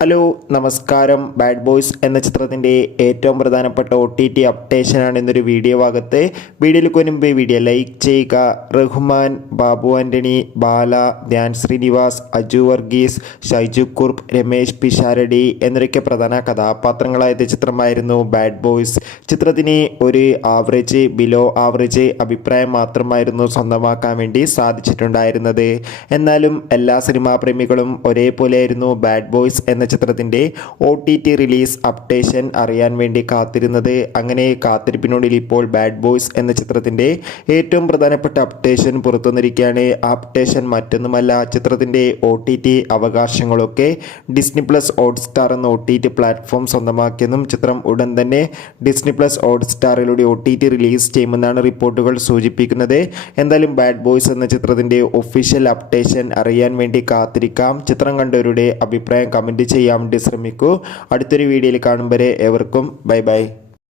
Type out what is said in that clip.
Hello നമസ്കാരം. Bad boys എന്ന ചിത്രത്തിൻ്റെ ഏറ്റവും പ്രധാനപ്പെട്ട OTT അപ്ഡേഷനാണ് എന്നൊരു വീഡിയോ ഭാഗത്ത്. വീഡിയോയിലേക്ക് മുൻപ് വീഡിയോ ലൈക്ക് ചെയ്യുക. റഹ്മാൻ, ബാബു ആൻ്റണി, ബാല, ധ്യാൻ ശ്രീനിവാസ്, അജു വർഗീസ്, ഷൈജു കുർപ്പ്, രമേശ് പിഷാരടി എന്നൊക്കെ പ്രധാന കഥാപാത്രങ്ങളായ ചിത്രമായിരുന്നു ബാഡ് ബോയ്സ്. ചിത്രത്തിന് ഒരു ആവറേജ്, ബിലോ ആവറേജ് അഭിപ്രായം മാത്രമായിരുന്നു സ്വന്തമാക്കാൻ വേണ്ടി സാധിച്ചിട്ടുണ്ടായിരുന്നത്. എന്നാലും എല്ലാ സിനിമാ പ്രേമികളും ഒരേപോലെയായിരുന്നു ബാഡ് ബോയ്സ് എന്ന ചിത്രത്തിൻ്റെ OTT റിലീസ് അപ്ഡേഷൻ അറിയാൻ വേണ്ടി കാത്തിരുന്നത്. അങ്ങനെ കാത്തിരിപ്പിനുള്ളിൽ ഇപ്പോൾ ബാഡ് ബോയ്സ് എന്ന ചിത്രത്തിൻ്റെ ഏറ്റവും പ്രധാനപ്പെട്ട അപ്ഡേഷൻ പുറത്തു വന്നിരിക്കുകയാണ്. ആ അപ്ഡേഷൻ മറ്റൊന്നുമല്ല, ചിത്രത്തിൻ്റെ OTT അവകാശങ്ങളൊക്കെ ഡിസ്നി പ്ലസ് ഹോട്ട്സ്റ്റാർ എന്ന OTT പ്ലാറ്റ്ഫോം സ്വന്തമാക്കിയെന്നും ചിത്രം ഉടൻ തന്നെ ഡിസ്നി പ്ലസ് ഹോട്ട്സ്റ്റാറിലൂടെ OTT റിലീസ് ചെയ്യുമെന്നാണ് റിപ്പോർട്ടുകൾ സൂചിപ്പിക്കുന്നത്. എന്തായാലും ബാഡ് ബോയ്സ് എന്ന ചിത്രത്തിൻ്റെ ഒഫീഷ്യൽ അപ്ഡേഷൻ അറിയാൻ വേണ്ടി കാത്തിരിക്കാം. ചിത്രം കണ്ടവരുടെ അഭിപ്രായം കമൻറ്റ് ചെയ്യാൻ വേണ്ടി ശ്രമിക്കൂ. അടുത്തൊരു വീഡിയോയിൽ കാണും വരെ ഏവർക്കും ബൈ ബൈ.